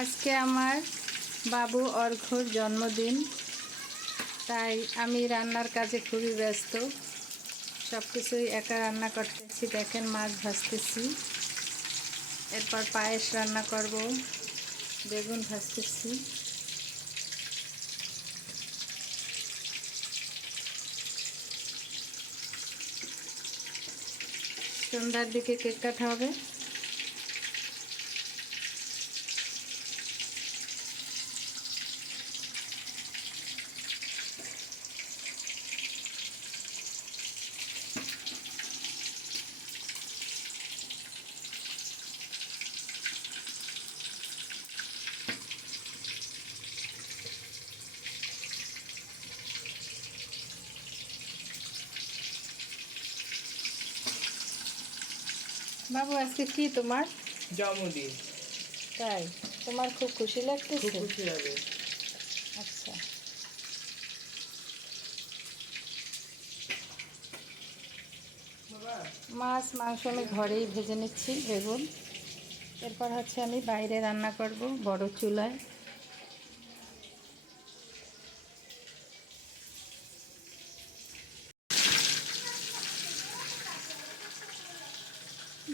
আজকে আমার বাবু অর্ঘ্যর জন্মদিন, তাই আমি রান্নার কাজে খুবই ব্যস্ত। সব কিছুই একা রান্না করতেছি। দেখেন, মাছ ভাজতেছি, এরপর পায়েস রান্না করব, বেগুন ভাজতেছি। সন্ধ্যার দিকে কেক কাটা হবে। বাবু, আজকে কি তোমার জন্মদিন? তাই তোমার খুব খুশি লাগতেছে? খুব খুশি লাগে। আচ্ছা, মাছ মাংস আমি ঘরেই ভেজে নিচ্ছি, বেগুন। এরপর হচ্ছে আমি বাইরে রান্না করব, বড় চুলায়।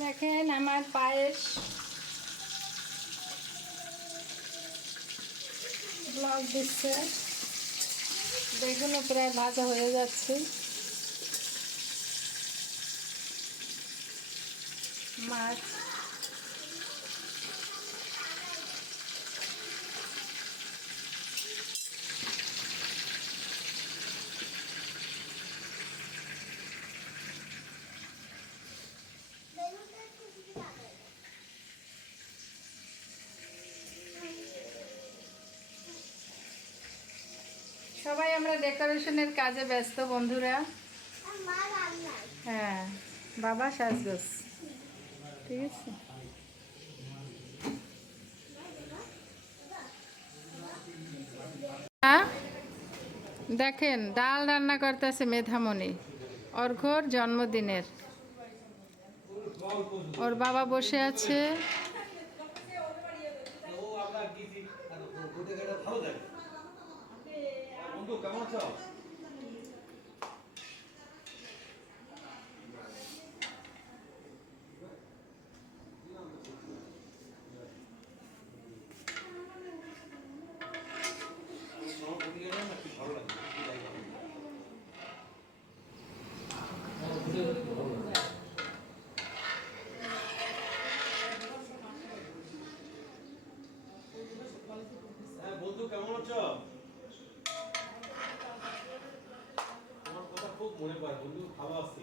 দেখেন আমার পায়েস ব্লক দিচ্ছে। বেগুনও প্রায় ভাজা হয়ে যাচ্ছে। মাছ সবাই আমরা ডেকোরেশনের কাজে ব্যস্ত বন্ধুরা। হ্যাঁ, বাবা সাজগোজ। ঠিক আছে। দেখেন, ডাল রান্না করতেছে মেধামণি, অর্ঘ্যর জন্মদিনের। ওর বাবা বসে আছে। বন্ধু কেমন আছো? তোমার কথা খুব মনে পড়ে বন্ধু, ভালো আছি।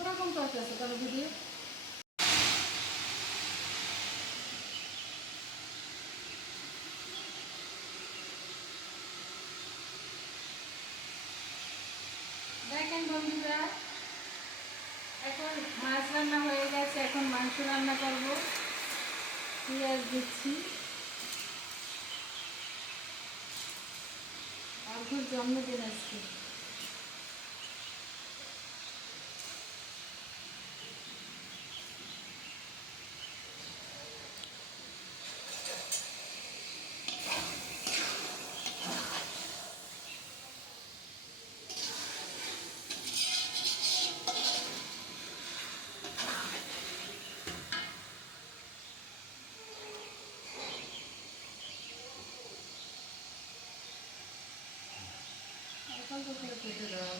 ওরকম করতেছে তাহলে ভিডিও। দেখেন বন্ধুরা, এখন মাছ রান্না হয়ে গেছে, এখন মাংস রান্না করব। পেঁয়াজ দিচ্ছি। অর্ঘ্যর জন্মদিন আজকে। এখন তো করে কেটে দেওয়া।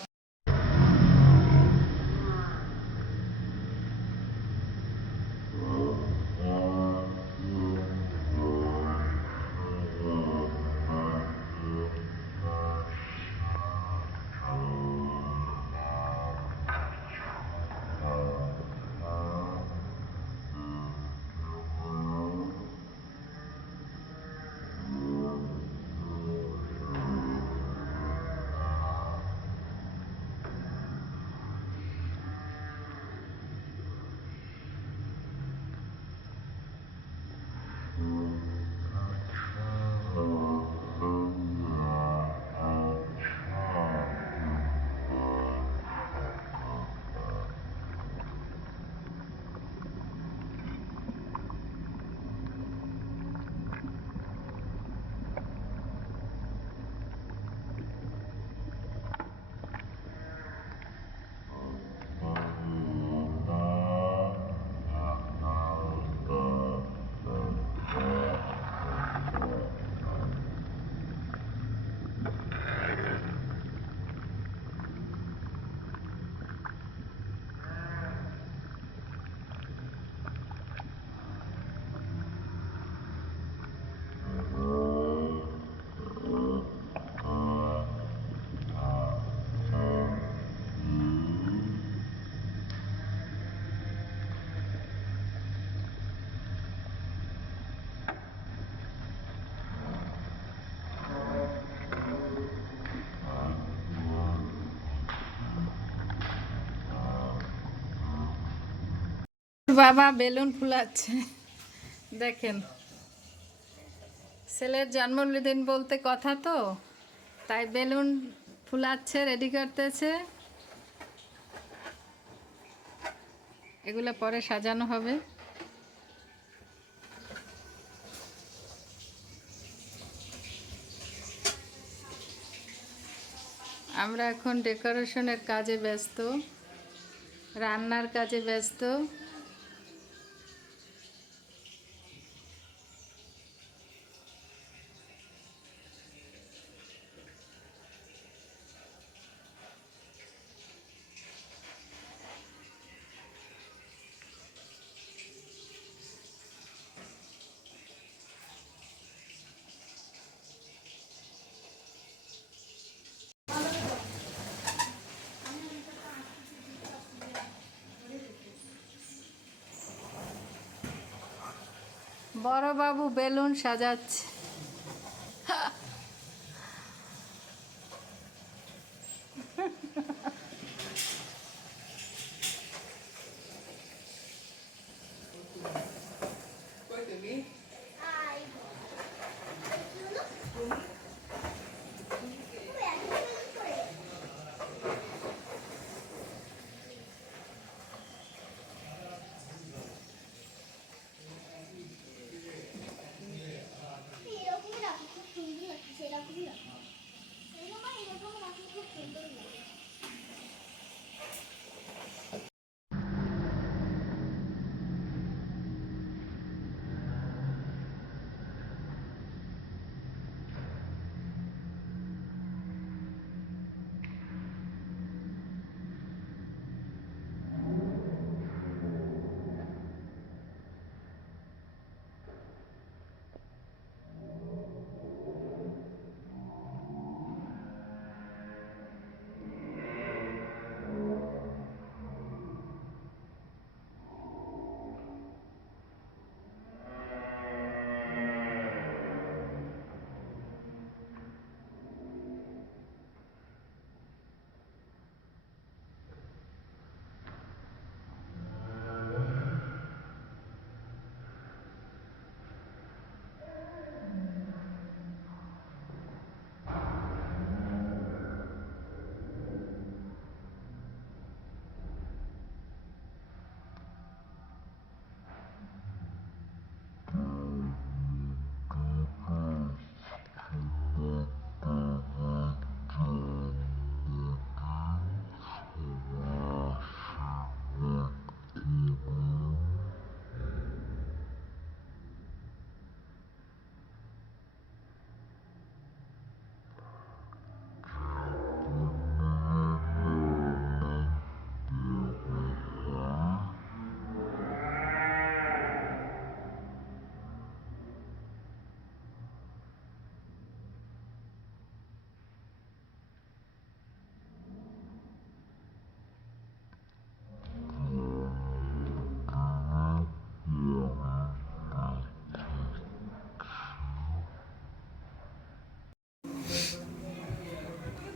বাবা বেলুন ফুলাচ্ছে দেখেন, ছেলের জন্মদিন বলতে কথা তো, তাই বেলুন ফুলাচ্ছে, রেডি করতেছে। এগুলো পরে সাজানো হবে। আমরা এখন ডেকোরেশনের কাজে ব্যস্ত, রান্নার কাজে ব্যস্ত। বড় বাবু বেলুন সাজাচ্ছে।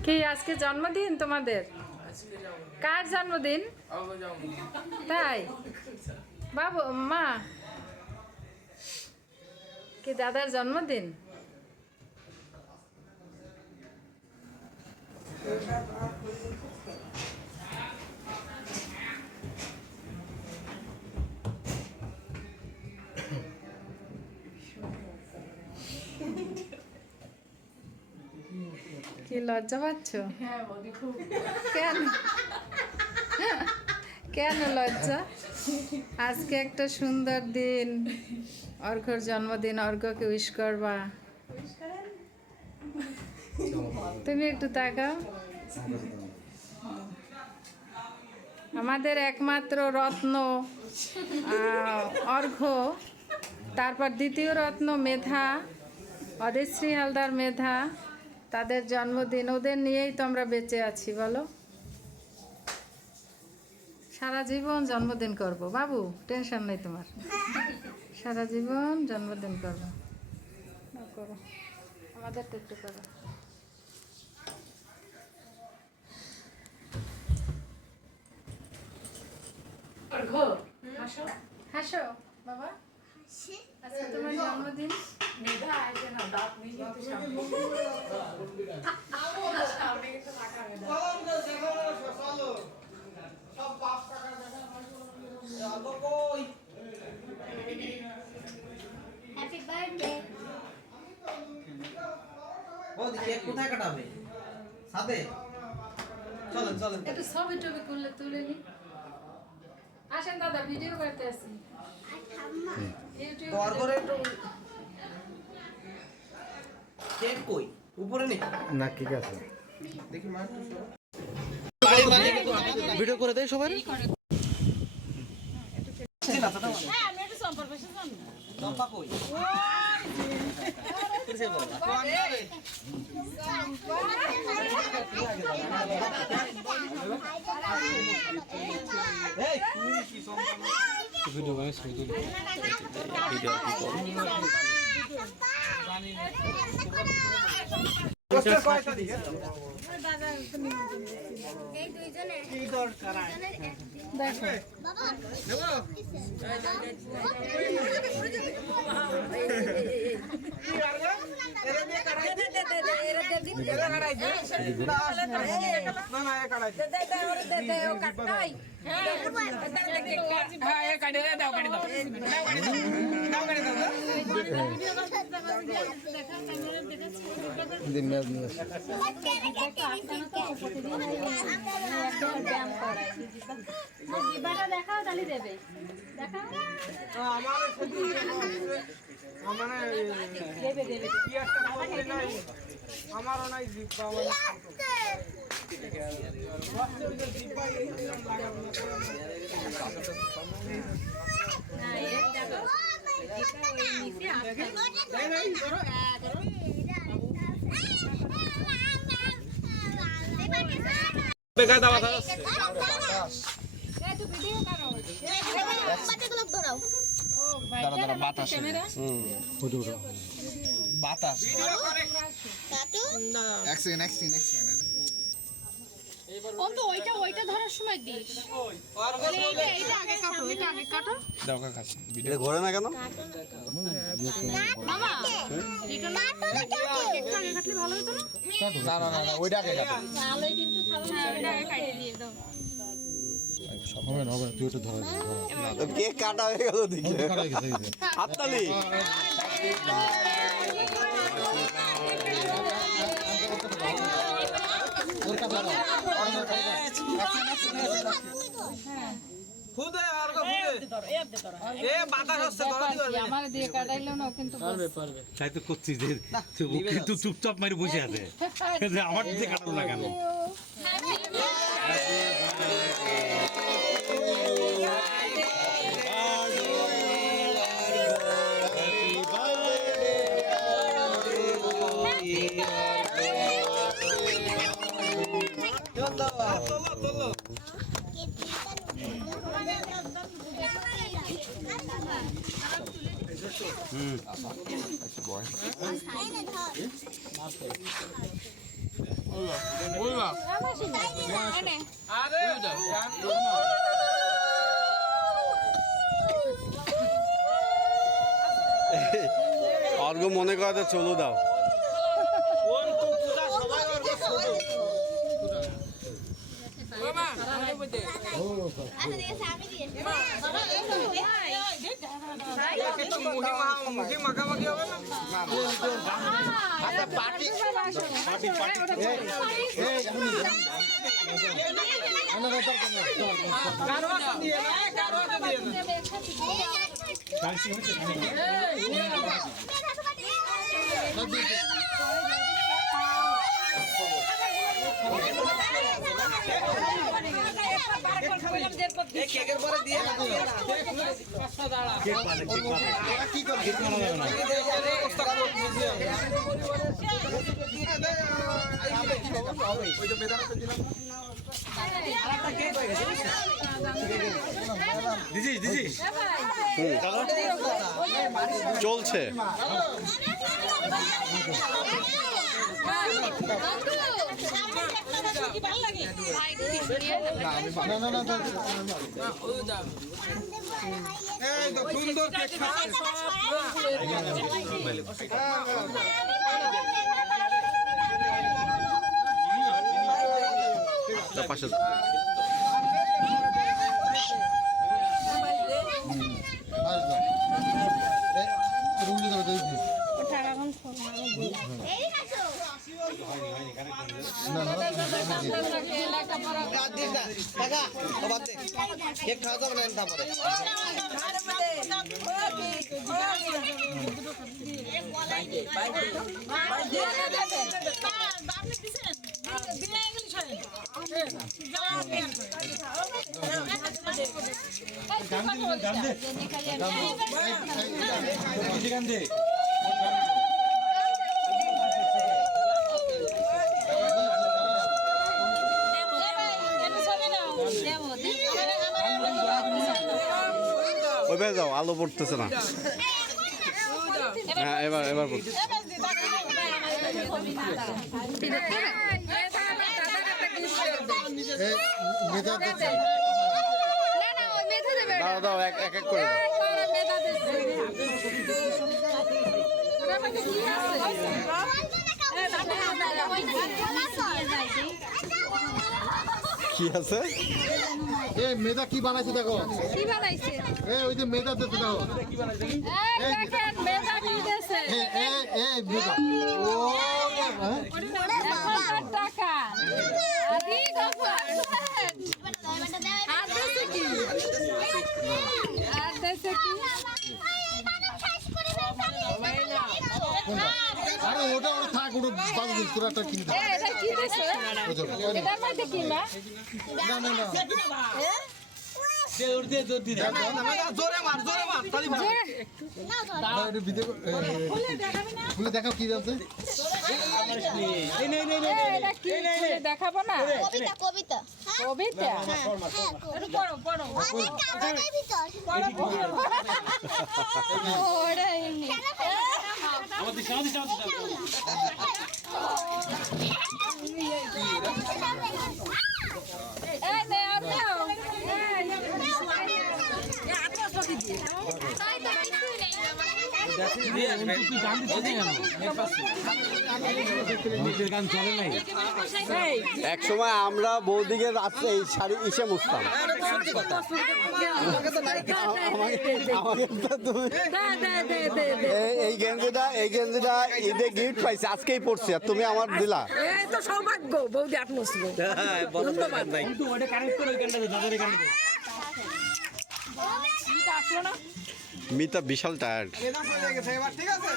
কি আজকে জন্মদিন তোমাদের? কার জন্মদিন? তাই বাবু মা, কি দাদার জন্মদিন? কি লজ্জা পাচ্ছ? কেন কেন লজ্জা? আজকে একটা সুন্দর দিন, অর্ঘ্যর জন্মদিন, অর্ঘ্যকে উইশ করবা। তুমি একটু তাকাও। আমাদের একমাত্র রত্ন অর্ঘ্য, তারপর দ্বিতীয় রত্ন মেধা, অরিশ্রী হালদার মেধা, তাদের জন্মদিন। ওদের নিয়েই তো আমরা বেঁচে আছি, বলো। সারা জীবন জন্মদিন করব বাবু, টেনশন নেই তোমার, সারা জীবন জন্মদিন করব। করো, আমাদের তো একটু করো। ঘর আসো। হাসো বাবা, আজকে তোমার জন্মদিন। মেধা আসে না, দাঁত নেই কিন্তু সামনে। সামনে কিন্তু টাকা মেধা। Happy birthday. ও দিকে কোথায় কাটাবে? সাথে চলেন চলেন। একটু ছবি টবি করলে তুলে নি। আসেন দাদা, ভিডিও করতে আসি। ইউটিউব তোর করে একটু কেক কই উপরে নেই না ঠিক আছে দেখি মা একটু সরো। ভিডিও করে দেয় সবাই লম্বা কই ভিডিও বানাই ছবি তুলি ভিডিও কি পোস্টার কয়টা দিছে এই দুইজনে কি দরকার দেখো বাবা দেব এরা দিয়ে কাটাই দে এরা কাটাই দে না না এ কাটাই দে দিন ম্যাচ নিয়ে আসে দেখাও তাহলে দেবে দেখাও আমার শুধু মানে দেবে দেবে কি একটা বলতে নাই আমারও নাই জিব্বা না এর দেখো এটা ওই নিচে আছে নাই করো করো বেকার দাও দাও এই তো ভিডিও করো বাচ্চাগুলো ধরাও ও ভাই বাতাস ক্যামেরা বাতাস কাটু এক সেকেন্ড অন্ত ওইটা ধরার সময় দিস এইটা আগে কাটো এটা আগে কাটো দাও কা খাচ্ছি ভিডিও ঘোরে না কেন মামা এটা না একটু আগে কাটলে ভালো হতো না না ওইটা আগে কাটো ভালোই কিন্তু থালো এটা আগে কাটে দিয়ে দাও হবে তুই ওটা ধরে কেক কাটা হয়ে গেল দিকে হাততালি খুদে আর কো খুদে এ বাতাস হচ্ছে ধরো দিও আমার দিয়ে কাটাইলো না কিন্তু পারবে তাই তো করছিস যে কিন্তু চুপচাপ মারি বসে আছে আমার দিকে কাটালো না কেন তোলো আরে অর্ঘ মনে করে চলো দাও কোন তো পূজা সবাই আর ছোট মামা আচ্ছা দিয়ে সামনে দিয়ে বাবা কিছু মুখি মাখামাখি হবে না আচ্ছা পার্টি কারো দিয়ে না কারো দিয়ে কেকের পরে দিয়ে কি করবে চলছে এই তো সুন্দর কেক খাচ্ছে পাশে কেক খাওয়া যাবে না তারপরে ওইভাবে যাও আলো পড়তেছে না হ্যাঁ এবার এবার পড়ছে দাও দাও এক এক করে দাও কি আছে এই মেদা কি বানাইছে দেখো কি বানাইছে এই ওই যে মেদা দিতে দেখো এই দেখেন মেদা কি দিয়েছে এই মেদা ও হ্যাঁ টাকা আদি গফর আর দেশে কি আরে ওটা ওটা থাক ওটা বাদ দিস তোরা একটা কিনতে এটা কি দিয়েছে এটা মধ্যে কি না না না না জোরে মার তালি মার না ওটা ভিডিও খুলে দেখাও কি আছে এটা কি দেখাবো না কবিতা কবিতা কবিতা ওরে এমনি এই নে আর দাও গান চলে নাই এক সময় আমরা বৌদিকে রাত্রে এই শাড়ি ইসে মুছতাম এই গেঞ্জিটা ঈদে গিফট পাইছে আজকেই পড়ছি আর তুমি আমার দিলা তো সৌভাগ্য বৌদি আট নসল কিন্তু ওটা কানেক্ট করে ওই গানটা দাদার এই গানটা মিতা বিশাল টায়ার্ড ঠিক আছে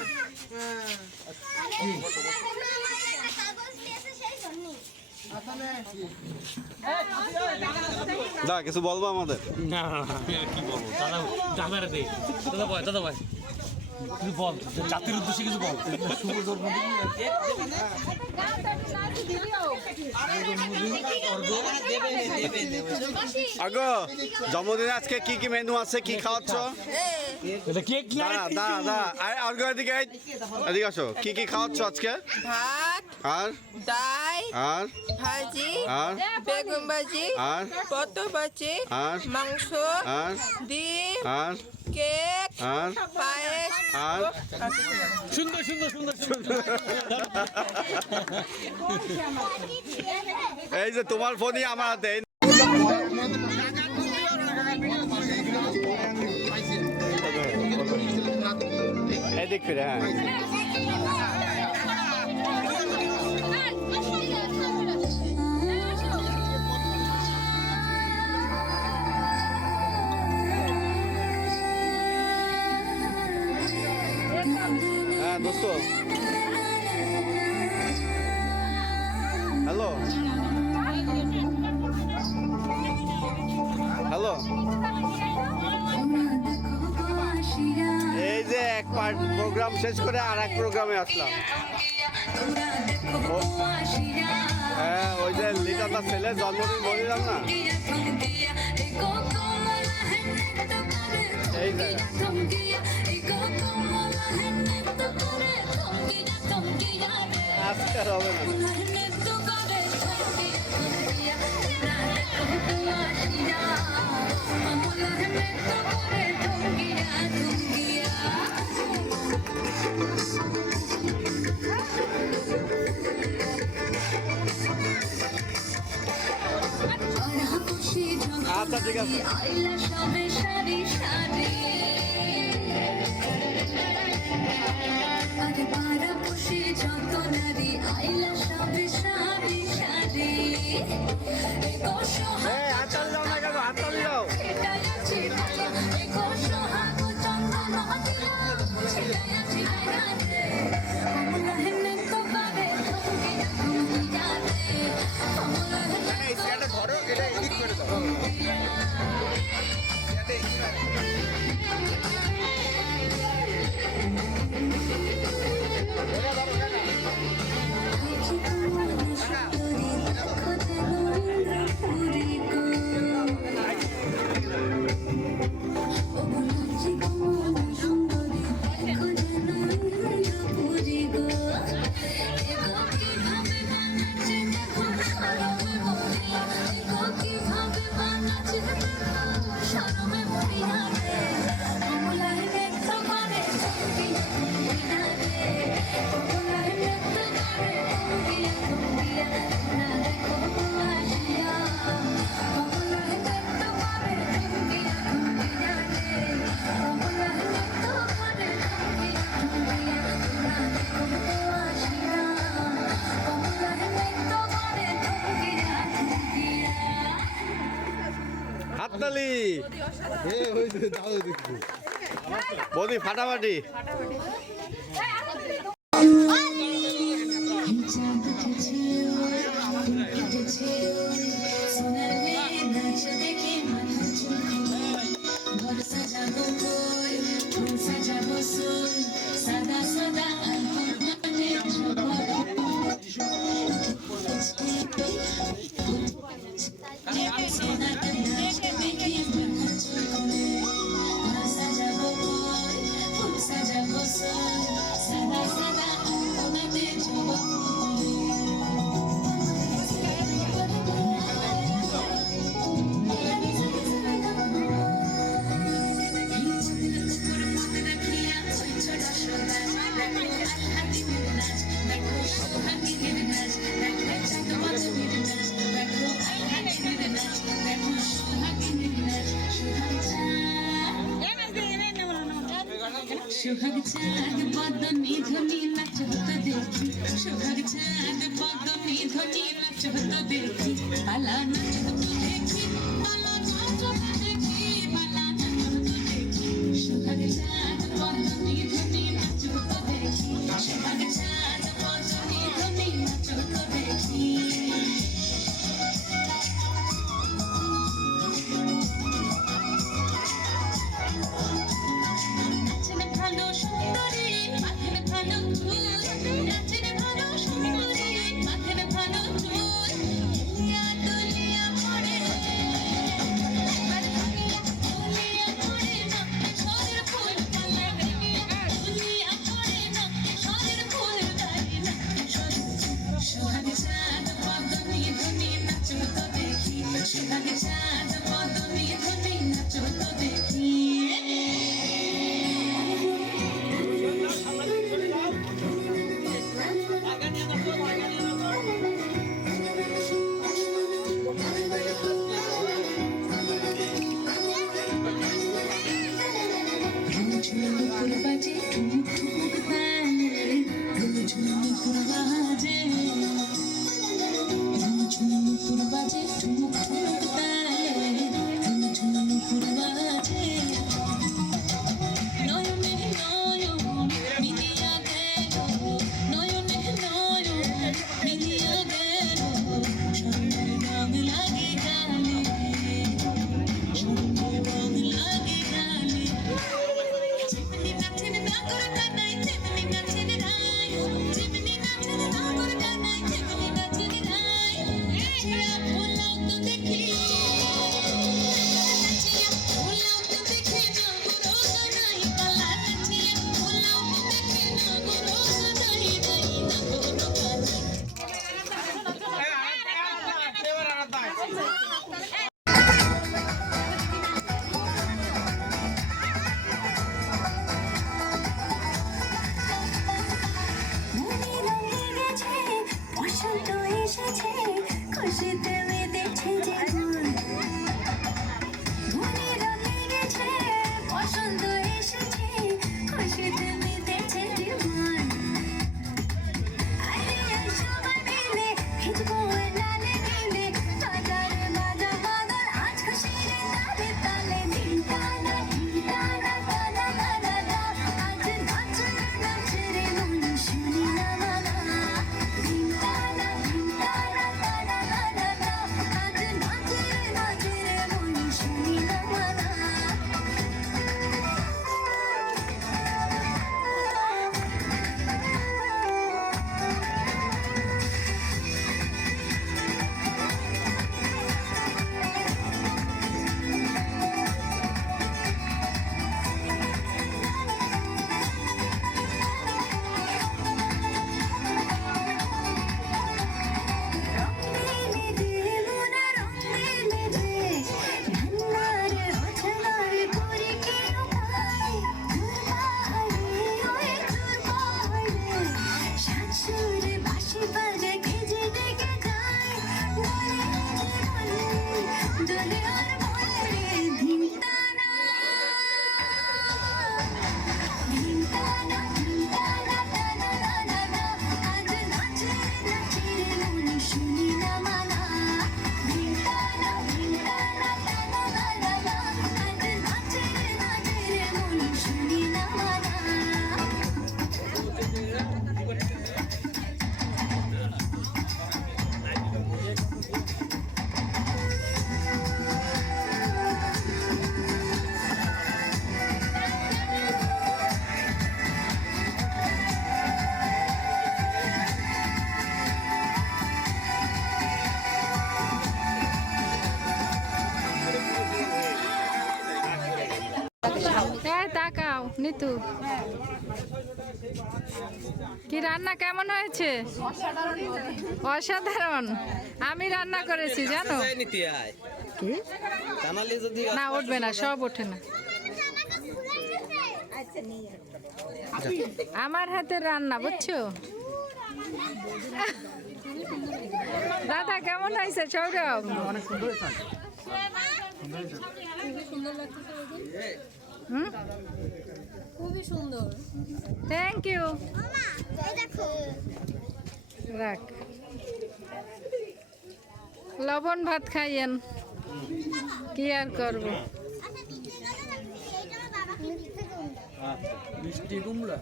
দা কিছু বলবো আমাদের না আমি আর কি বলবো দাদার দে দাদা ভাই কিছু বল জাতির উদ্দেশ্যে কিছু বল শুভ জন্মদিন আগো জন্মদিনে আজকে কি কি মেনু আছে কি খাওয়াচ্ছ কেক দাঁড়া আর্গো এদিকে আসো কি কি খাওয়াচ্ছ আজকে ভাত আর ডাল আর ভাজি আর বেগুন ভাজি আর পটল ভাজি আর মাংস আর ডিম আর কেক আর পায়েস আর সুন্দর এই যে তোমার ফোনই আমার হাতে এদিক ফিরে হ্যাঁ হ্যাঁ দোস্ত হ্যালো হ্যালো এই যে এক পার্ট প্রোগ্রাম শেষ করে আর এক প্রোগ্রামে আসলাম হ্যাঁ ওই যে লিটার ছেলের জন্মদিন বলিলাম না এই জায়গা আর হবে না। আচ্ছা ঠিক আছে। হাততালি দাও না কেন, হাততালি দাও। ধরো এটা এডিট করে দাও। হাততালি। বৌদি ফাটাফাটি। সোহাগ চাঁদ বদনি ধ্বনি নাচ হতো দেখি, সোহাগ চাঁদ বদনি ধ্বনি নাচ হতো দেখি, পালা নাচ হতো দেখি, পালা নাচ হতো দেখি, পালা নাচ হতো দেখি, সোহাগ চাঁদ বদনি ধ্বনি নাচ হতো দেখি, সোহাগ চাঁদ বদনি ধ্বনি নাচ হতো দেখি। ভালো সুন্দরী, ভালো নিতু কি রান্না কেমন হয়েছে? অসাধারণ। আমি রান্না করেছি জানো কি? না উঠবে না, সব ওঠে না। আমার হাতের রান্না বুঝছো? দাদা কেমন হয়েছে সৌরভ? খুবই সুন্দর। Thank you. রাখ, লবণ ভাত খাইয়েন, কি আর করব। মিষ্টি কুমড়া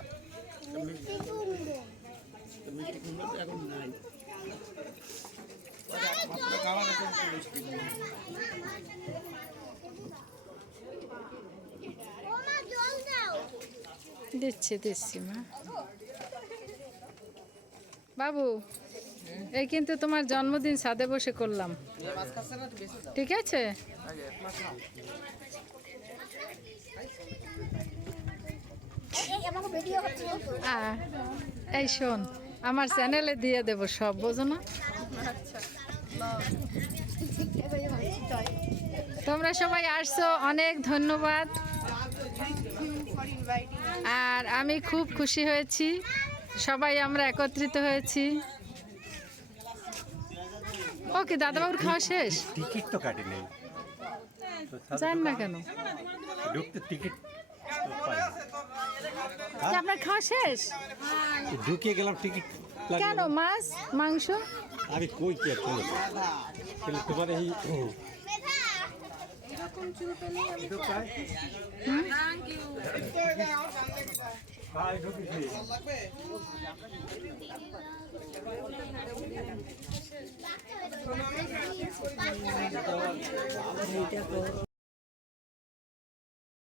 দিচ্ছি দিচ্ছি মা। বাবু এই কিন্তু তোমার জন্মদিন ছাদে বসে করলাম, ঠিক আছে? এই শোন, আমার চ্যানেলে দিয়ে দেব সব, বোঝো না? তোমরা সবাই আসছো, অনেক ধন্যবাদ। আর আমি খুব খুশি হয়েছি, সবাই আমরা একত্রিত হয়েছি। ওকে, দাদাবাবুর খাওয়া শেষ? টিকিট তো কাটি নেই, জান না কেন ঢুকতে টিকিট আপনার খাওয়া শেষ? ঢুকিয়ে গেলাম টিকিট কেন? মাছ মাংস আমি কই কি আর চলে তোমার এই এইটা